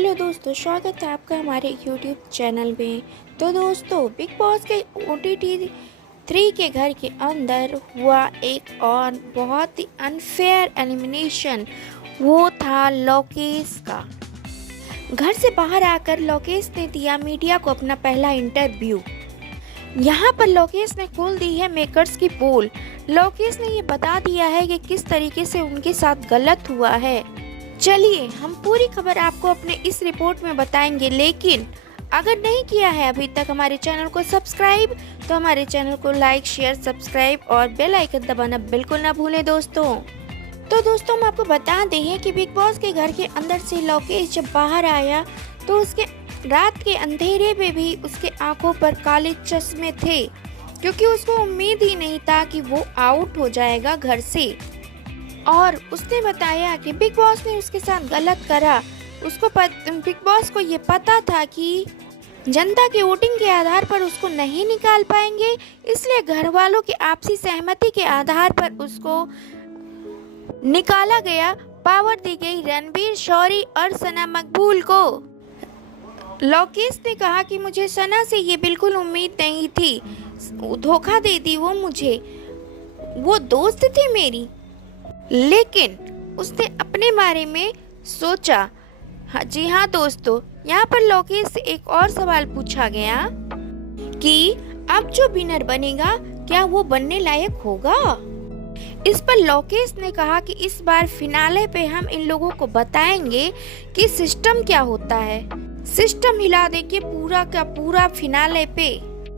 Hello दोस्तों, स्वागत है आपका हमारे यूट्यूब चैनल में। तो दोस्तों, बिग बॉस के OTT 3 के घर के अंदर हुआ एक और बहुत ही अनफेयर एलिमिनेशन। वो था लोकेश का। घर से बाहर आकर लोकेश ने दिया मीडिया को अपना पहला इंटरव्यू। यहाँ पर लोकेश ने खोल दी है मेकर्स की पोल। लोकेश ने ये बता दिया है कि किस तरीके से उनके साथ गलत हुआ है। चलिए हम पूरी खबर आपको अपने इस रिपोर्ट में बताएंगे, लेकिन अगर नहीं किया है अभी तक हमारे चैनल को सब्सक्राइब तो हमारे चैनल को लाइक, शेयर, सब्सक्राइब और बेल आइकन दबाना बिल्कुल ना भूलें दोस्तों। तो दोस्तों, हम आपको बता दें कि बिग बॉस के घर के अंदर से लोकेश जब बाहर आया तो उसके रात के अंधेरे में भी उसके आंखों पर काले चश्मे थे, क्योंकि उसको उम्मीद ही नहीं था कि वो आउट हो जाएगा घर से। और उसने बताया कि बिग बॉस ने उसके साथ गलत करा। बिग बॉस को ये पता था कि जनता की वोटिंग के आधार पर उसको नहीं निकाल पाएंगे, इसलिए घर वालों की आपसी सहमति के आधार पर उसको निकाला गया। पावर दी गई रणबीर, शौरी और सना मकबूल को। लोकेश ने कहा कि मुझे सना से ये बिल्कुल उम्मीद नहीं थी, धोखा दे दी वो मुझे, वो दोस्त थी मेरी, लेकिन उसने अपने बारे में सोचा। जी हाँ दोस्तों, यहाँ पर लोकेश से एक और सवाल पूछा गया कि अब जो विनर बनेगा क्या वो बनने लायक होगा। इस पर लोकेश ने कहा कि इस बार फिनाले पे हम इन लोगों को बताएंगे कि सिस्टम क्या होता है। सिस्टम हिला देंगे पूरा का पूरा फिनाले पे।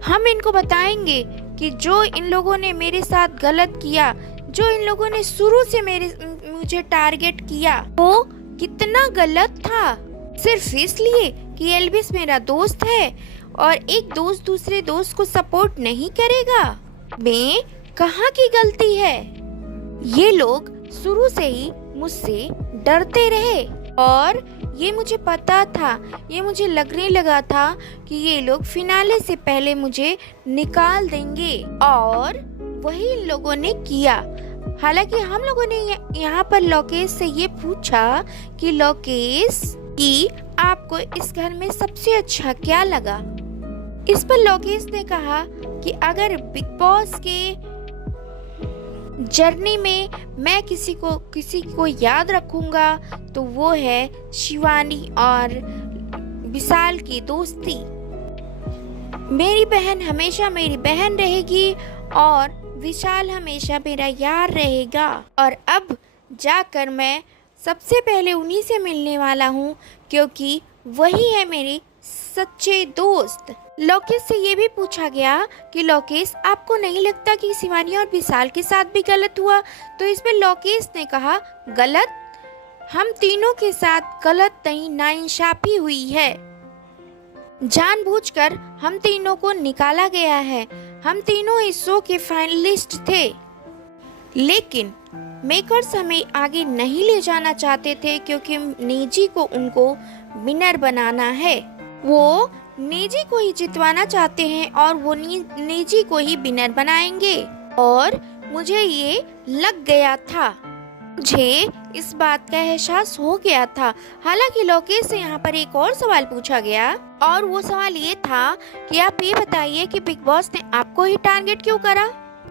हम इनको बताएंगे कि जो इन लोगों ने मेरे साथ गलत किया, जो इन लोगों ने शुरू से मुझे टारगेट किया, वो कितना गलत था, सिर्फ इसलिए कि एल्विस मेरा दोस्त है और एक दोस्त दूसरे दोस्त को सपोर्ट नहीं करेगा। मैं कहाँ की गलती है? ये लोग शुरू से ही मुझसे डरते रहे और ये मुझे पता था, ये मुझे लगने लगा था कि ये लोग फिनाले से पहले मुझे निकाल देंगे, और वही इन लोगों ने किया। हालांकि हम लोगों ने यहाँ पर लोकेश से ये पूछा कि लोकेश कि आपको इस घर में सबसे अच्छा क्या लगा। इस पर लोकेश ने कहा कि अगर बिग बॉस के जर्नी में मैं किसी को याद रखूंगा तो वो है शिवानी और विशाल की दोस्ती। मेरी बहन हमेशा मेरी बहन रहेगी और विशाल हमेशा मेरा यार रहेगा। और अब जाकर मैं सबसे पहले उन्हीं से मिलने वाला हूँ, क्योंकि वही है मेरे सच्चे दोस्त। लोकेश से ये भी पूछा गया कि लोकेश आपको नहीं लगता कि शिवानी और विशाल के साथ भी गलत हुआ। तो इस पे लोकेश ने कहा गलत, हम तीनों के साथ गलत नहीं, नाइंसाफी हुई है। जानबूझकर हम तीनों को निकाला गया है। हम तीनों इस शो के फाइनलिस्ट थे, लेकिन मेकर्स हमें आगे नहीं ले जाना चाहते थे, क्योंकि नेजी को उनको विनर बनाना है। वो नेजी को ही जितवाना चाहते हैं और वो नेजी को ही विनर बनाएंगे। और मुझे ये लग गया था, मुझे इस बात का एहसास हो गया था। हालांकि लोकेश से यहाँ पर एक और सवाल पूछा गया, और वो सवाल ये था कि आप ये बताइए कि बिग बॉस ने आपको ही टारगेट क्यों करा।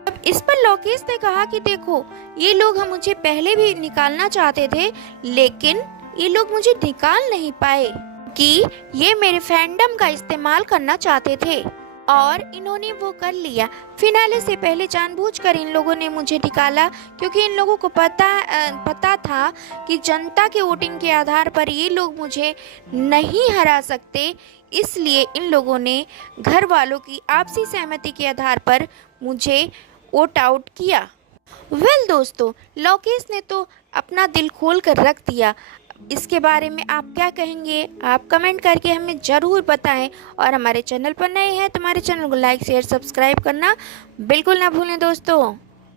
अब इस पर लोकेश ने कहा कि देखो, ये लोग हम मुझे पहले भी निकालना चाहते थे, लेकिन ये लोग मुझे निकाल नहीं पाए कि ये मेरे फैंडम का इस्तेमाल करना चाहते थे, और इन्होंने वो कर लिया। फिनाले से पहले जानबूझकर इन लोगों ने मुझे निकाला, क्योंकि इन लोगों को पता था कि जनता के वोटिंग के आधार पर ये लोग मुझे नहीं हरा सकते, इसलिए इन लोगों ने घर वालों की आपसी सहमति के आधार पर मुझे वोट आउट किया। दोस्तों, लोकेश ने तो अपना दिल खोल कर रख दिया। इसके बारे में आप क्या कहेंगे? आप कमेंट करके हमें ज़रूर बताएं, और हमारे चैनल पर नए हैं तो हमारे चैनल को लाइक, शेयर, सब्सक्राइब करना बिल्कुल ना भूलें दोस्तों।